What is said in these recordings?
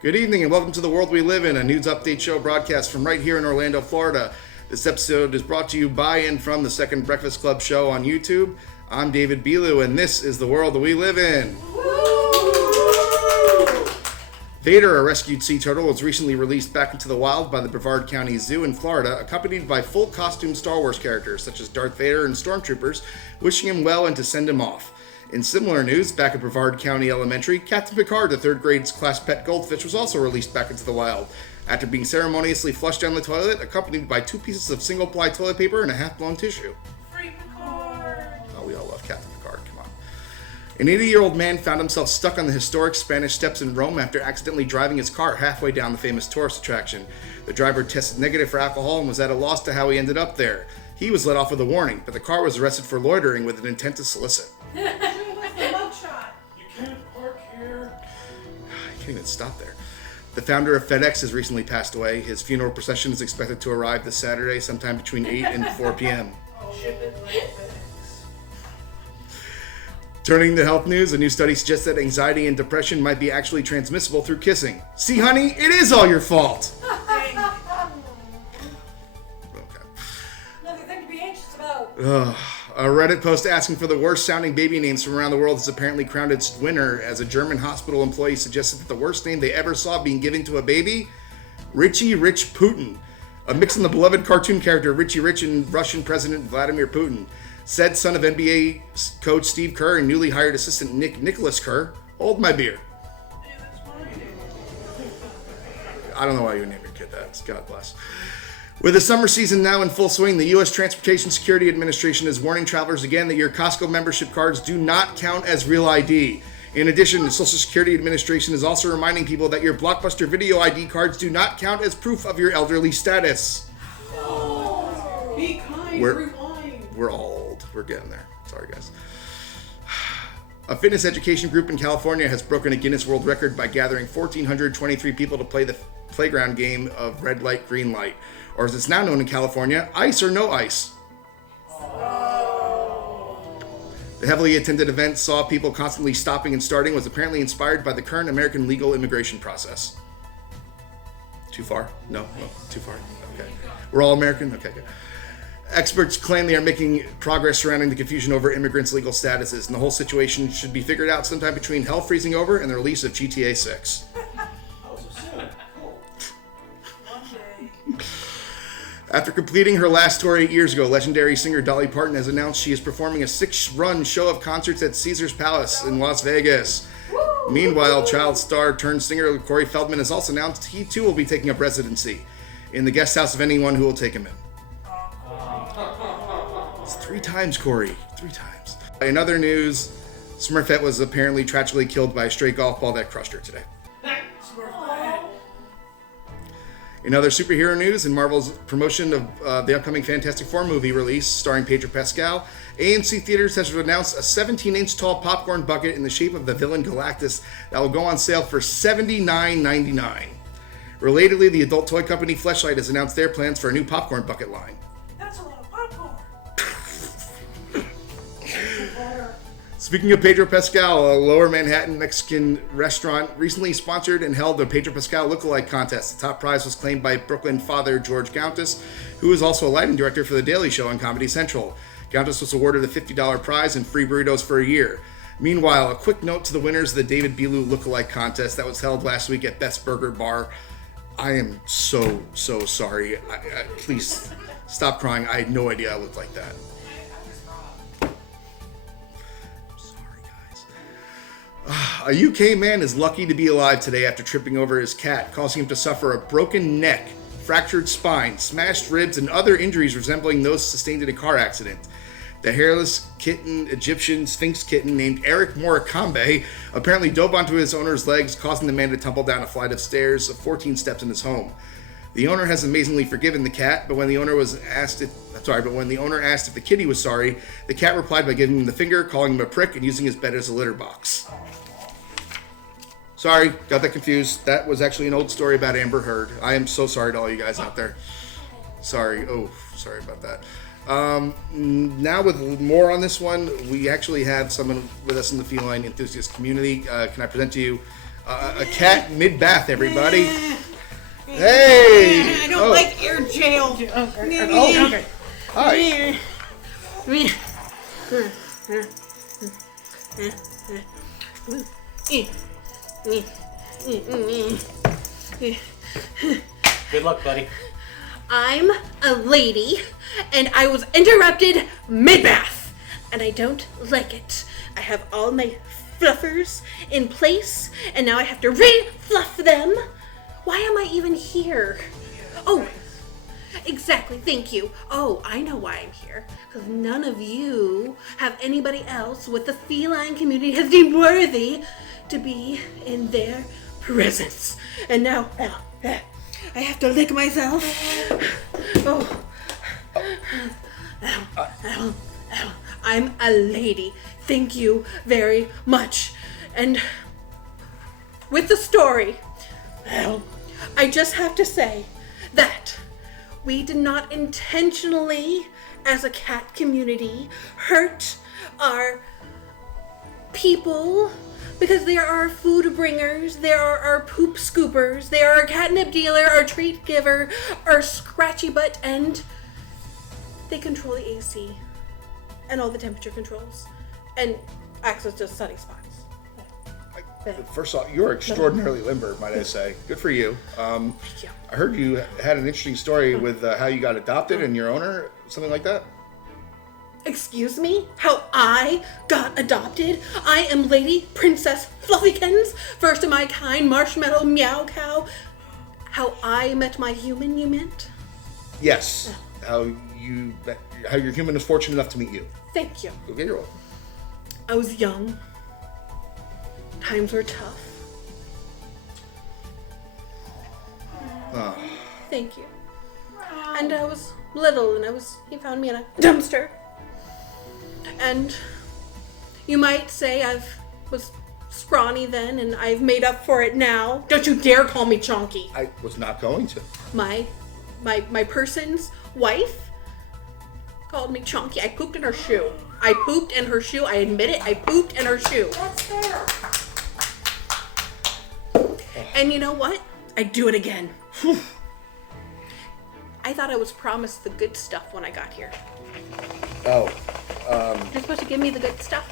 Good evening and welcome to the world we live in, a news update show broadcast from right here in Orlando, Florida. This episode is brought to you by and from the Second Breakfast Club show on YouTube. I'm David Belu and this is the world that we live in. Vader, a rescued sea turtle, was recently released back into the wild by the Brevard County Zoo in Florida, accompanied by full costume Star Wars characters such as Darth Vader and stormtroopers, wishing him well and to send him off. In similar news, back at Brevard County Elementary, Captain Picard, the third grade's class pet goldfish, was also released back into the wild, after being ceremoniously flushed down the toilet, accompanied by 2 pieces of single-ply toilet paper and a half-blown tissue. Free Picard! Oh, we all love Captain Picard, come on. An 80-year-old man found himself stuck on the historic Spanish Steps in Rome after accidentally driving his car halfway down the famous tourist attraction. The driver tested negative for alcohol and was at a loss to how he ended up there. He was let off with a warning, but the car was arrested for loitering with an intent to solicit. You can't park here. You can't even stop there. The founder of FedEx has recently passed away. His funeral procession is expected to arrive this Saturday, sometime between 8 and 4 p.m. Ship it like FedEx. Turning to health news, a new study suggests that anxiety and depression might be actually transmissible through kissing. See, honey, it is all your fault. Okay. Nothing to be anxious about. A Reddit post asking for the worst sounding baby names from around the world has apparently crowned its winner, as a German hospital employee suggested that the worst name they ever saw being given to a baby, Richie Rich Putin, a mix in the beloved cartoon character Richie Rich and Russian President Vladimir Putin. Said son of NBA coach Steve Kerr and newly hired assistant Nicholas Kerr, hold my beer. Yeah, that's fine. I don't know why you would name your kid that. God bless. With the summer season now in full swing, the U.S. Transportation Security Administration is warning travelers again that your Costco membership cards do not count as real ID. In addition, the Social Security Administration is also reminding people that your Blockbuster Video ID cards do not count as proof of your elderly status. Oh, be kind, rewind. We're all old. We're getting there. Sorry, guys. A fitness education group in California has broken a Guinness World Record by gathering 1,423 people to play the playground game of red light, green light, or as it's now known in California, ice or no ice. The heavily attended event saw people constantly stopping and starting, was apparently inspired by the current American legal immigration process. Too far? No, too far. Okay. We're all American? Okay, good. Experts claim they are making progress surrounding the confusion over immigrants' legal statuses, and the whole situation should be figured out sometime between hell freezing over and the release of GTA 6. After completing her last tour 8 years ago, legendary singer Dolly Parton has announced she is performing a 6-run show of concerts at Caesars Palace in Las Vegas. Meanwhile, child star turned singer Corey Feldman has also announced he too will be taking up residency in the guest house of anyone who will take him in. It's 3 times, Corey. 3 times. In other news, Smurfette was apparently tragically killed by a stray golf ball that crushed her today. In other superhero news, in Marvel's promotion of the upcoming Fantastic Four movie release starring Pedro Pascal, AMC Theaters has announced a 17-inch tall popcorn bucket in the shape of the villain Galactus that will go on sale for $79.99. Relatedly, the adult toy company Fleshlight has announced their plans for a new popcorn bucket line. That's a lot of popcorn. Speaking of Pedro Pascal, a Lower Manhattan Mexican restaurant recently sponsored and held the Pedro Pascal Lookalike contest. The top prize was claimed by Brooklyn father George Gauntis, who is also a lighting director for The Daily Show on Comedy Central. Gauntis was awarded a $50 prize and free burritos for a year. Meanwhile, a quick note to the winners of the David Belu Lookalike contest that was held last week at Best Burger Bar. I am so sorry. Please stop crying. I had no idea I looked like that. A UK man is lucky to be alive today after tripping over his cat, causing him to suffer a broken neck, fractured spine, smashed ribs, and other injuries resembling those sustained in a car accident. The hairless kitten, Egyptian Sphinx kitten named Eric Morakambe, apparently dove onto his owner's legs, causing the man to tumble down a flight of stairs of 14 steps in his home. The owner has amazingly forgiven the cat, but when the owner asked if the kitty was sorry, the cat replied by giving him the finger, calling him a prick, and using his bed as a litter box. Sorry, got that confused. That was actually an old story about Amber Heard. I am so sorry to all you guys out there. Sorry. Oh, sorry about that. Now with more on this one, we actually have someone with us in the feline enthusiast community. Can I present to you A cat mid-bath, everybody. Hey! I don't like air jail. Okay. Hi. Good luck, buddy. I'm a lady, and I was interrupted mid-bath, and I don't like it. I have all my fluffers in place, and now I have to re-fluff them. Why am I even here? Oh, exactly, thank you. Oh, I know why I'm here. Because none of you have anybody else with the feline community has deemed worthy to be in their presence. And now, I have to lick myself. Oh. I'm a lady. Thank you very much. And with the story, I just have to say that we did not intentionally, as a cat community, hurt our people, because they are our food bringers, they are our poop scoopers, they are our catnip dealer, our treat giver, our scratchy butt, and they control the AC and all the temperature controls and access to sunny spots. First off, you're extraordinarily limber, might I say. Good for you. Thank you. I heard you had an interesting story with how you got adopted and your owner, something like that. Excuse me? How I got adopted? I am Lady Princess Fluffykins, first of my kind, marshmallow meow cow. How I met my human, you meant? Yes. How your human is fortunate enough to meet you. Thank you. Go get your own. I was young. Times were tough. Thank you. And I was little, and he found me in a dumpster. And you might say I was scrawny then, and I've made up for it now. Don't you dare call me chonky. I was not going to. My person's wife called me chonky. I pooped in her shoe. I pooped in her shoe. I admit it. I pooped in her shoe. That's fair. And you know what? I'd do it again. I thought I was promised the good stuff when I got here. Oh. You're supposed to give me the good stuff.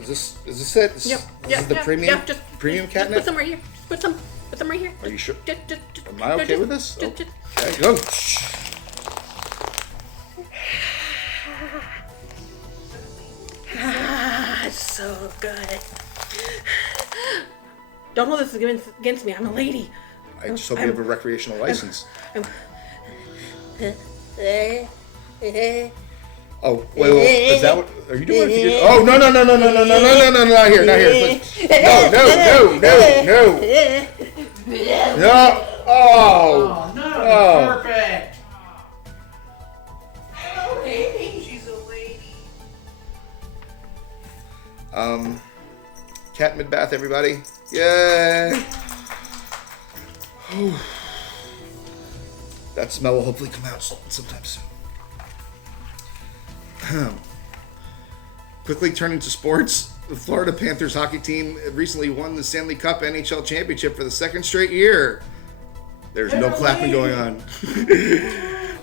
Is this it? This is the premium catnip? Put some right here. Put some right here. Are you sure? Just, Am I okay with this? Just, Okay, go. It's so good. Don't hold this against me. I'm a lady. I just hope you have a recreational license. Oh, wait, is that what, are you doing? Oh, no, not here. No, oh, No, perfect. Hello, lady. She's a lady. cat mid-bath, everybody. Yay. That smell will hopefully come out sometime soon. Quickly turning to sports, the Florida Panthers hockey team recently won the Stanley Cup NHL championship for the second straight year. There's no clapping going on.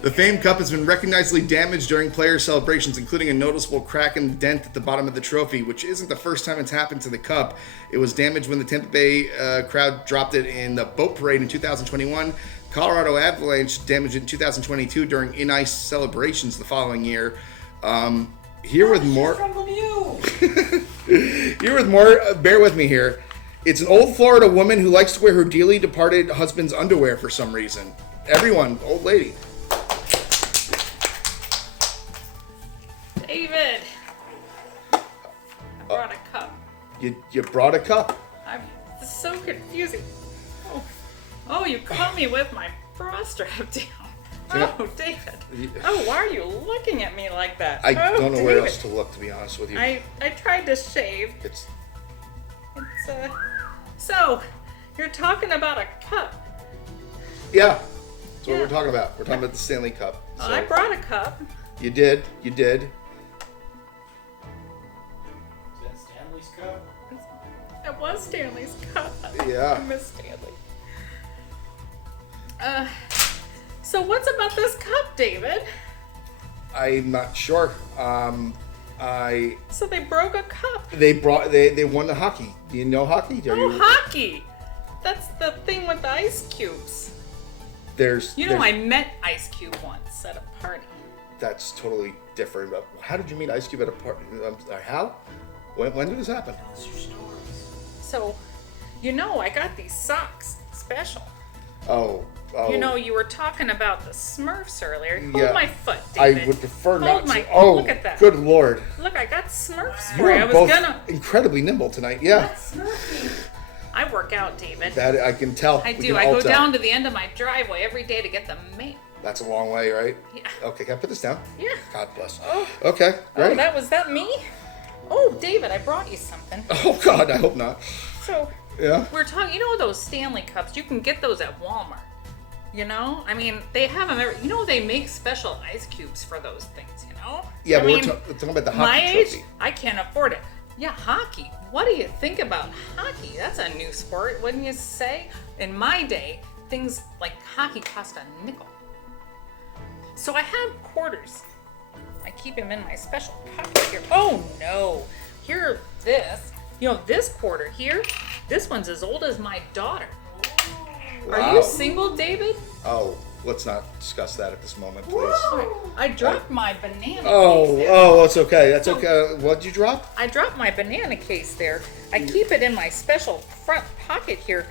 The famed cup has been recognizably damaged during player celebrations, including a noticeable crack and dent at the bottom of the trophy, which isn't the first time it's happened to the cup. It was damaged when the Tampa Bay crowd dropped it in the boat parade in 2021. Colorado Avalanche damaged it in 2022 during in-ice celebrations the following year. Here with more, bear with me here. It's an old Florida woman who likes to wear her dearly departed husband's underwear for some reason. Everyone, old lady. David, I brought a cup. You brought a cup. This is so confusing. Oh, you caught me with my bra strap down. Oh, David. Oh, why are you looking at me like that? I don't know where David. else to look, to be honest with you. I tried to shave. It's So, you're talking about a cup. yeah. That's what we're talking about. We're talking about the Stanley Cup. Well, I brought a cup. You did. Is that Stanley's cup? It was Stanley's cup. Yeah. I miss Stanley. So what's about this cup, David? I'm not sure. So they broke a cup. They won the hockey. Do you know hockey? Hockey! That's the thing with the ice cubes. I met Ice Cube once at a party. That's totally different. But how did you meet Ice Cube at a party? How? When did this happen? So, I got these socks special. Oh. You were talking about the Smurfs earlier. Yeah. Hold my foot, David. I would prefer Hold not my, to. Oh, look at that. Good Lord. Look, I got Smurfs You for you. are I was both gonna. incredibly nimble tonight. Yeah. I work out, David. That I can tell. I We do. can I all go tell. down to the end of my driveway every day to get the mail. That's a long way, right? Yeah. Okay, can I put this down? Yeah. God bless. Oh. Okay, great. Oh, was that me? Oh, David, I brought you something. Oh, God, I hope not. So, Yeah. we're talking, those Stanley Cups, you can get those at Walmart. I mean, they have them every, they make special ice cubes for those things, Yeah, but we're we're talking about the hockey my age, trophy. I can't afford it. Yeah, hockey. What do you think about hockey? That's a new sport, wouldn't you say? In my day, things like hockey cost a nickel. So I have quarters. I keep them in my special pocket here. Oh no! Here, this. This quarter here, this one's as old as my daughter. Wow. Are you single, David? Oh, let's not discuss that at this moment, please. I dropped my banana case there. Oh, it's okay. That's okay. What'd you drop? I dropped my banana case there. I keep it in my special front pocket here.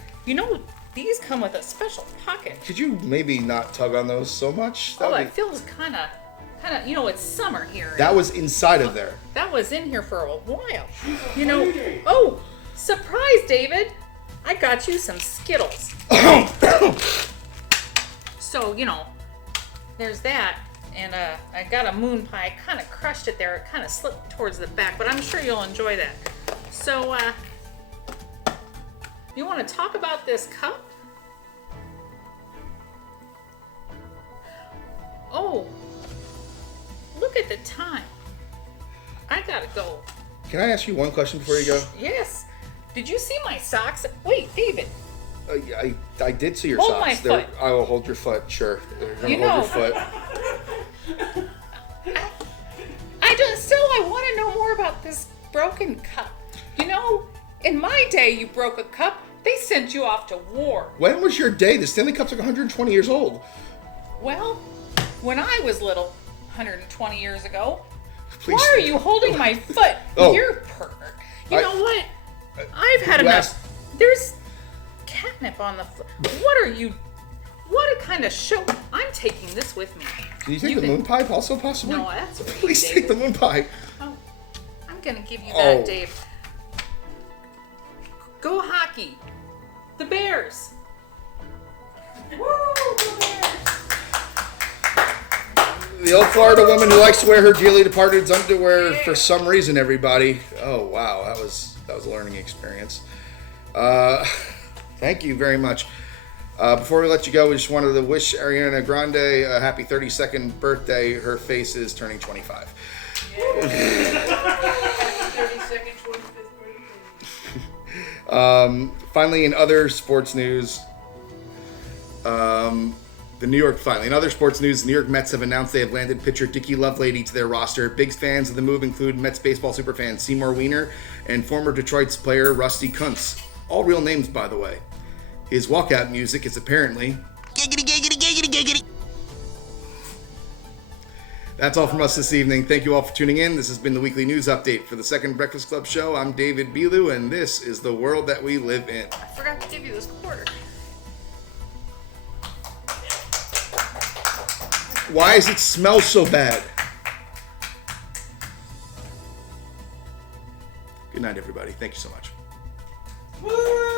These come with a special pocket. Could you maybe not tug on those so much? It feels kind of, it's summer here. That was inside of there. That was in here for a while. Oh, surprise, David. I got you some Skittles. So, there's that. And I got a moon pie. I kind of crushed it there. It kind of slipped towards the back, but I'm sure you'll enjoy that. So, you want to talk about this cup? Oh, look at the time. I gotta go. Can I ask you one question before you go? Yes. Did you see my socks? Wait, David. I did see your Hold socks. my foot. I will hold your foot. Sure. You're gonna hold your foot. I want to know more about this broken cup. In my day, you broke a cup. They sent you off to war. When was your day? The Stanley Cup's like 120 years old. Well, when I was little, 120 years ago. Please. Why are you holding my foot? Oh. You're a pervert. You know what? I've had you enough. asked- There's catnip on the foot. What a kind of show. I'm taking this with me. Can you take the moon pie also, possibly? No, that's okay, Please David. take the moon pie. Oh, I'm going to give you that, Oh. Dave. Go hockey. The Bears. Woo! Go Bears! The old Florida woman who likes to wear her dearly departed's underwear for some reason, everybody. Oh, wow. That was a learning experience. Thank you very much. Before we let you go, we just wanted to wish Ariana Grande a happy 32nd birthday. Her face is turning 25. 32nd, 25th birthday. Finally, in other sports news, in other sports news, the New York Mets have announced they have landed pitcher Dickie Lovelady to their roster. Big fans of the move include Mets baseball superfan Seymour Wiener and former Detroit's player Rusty Kuntz. All real names, by the way. His walkout music is apparently giggity, giggity, giggity, giggity. That's all from us this evening. Thank you all for tuning in. This has been the weekly news update for the Second Breakfast Club show. I'm David Bilu, and this is the world that we live in. I forgot to give you this quarter. Why does it smell so bad? Good night, everybody. Thank you so much. Woo!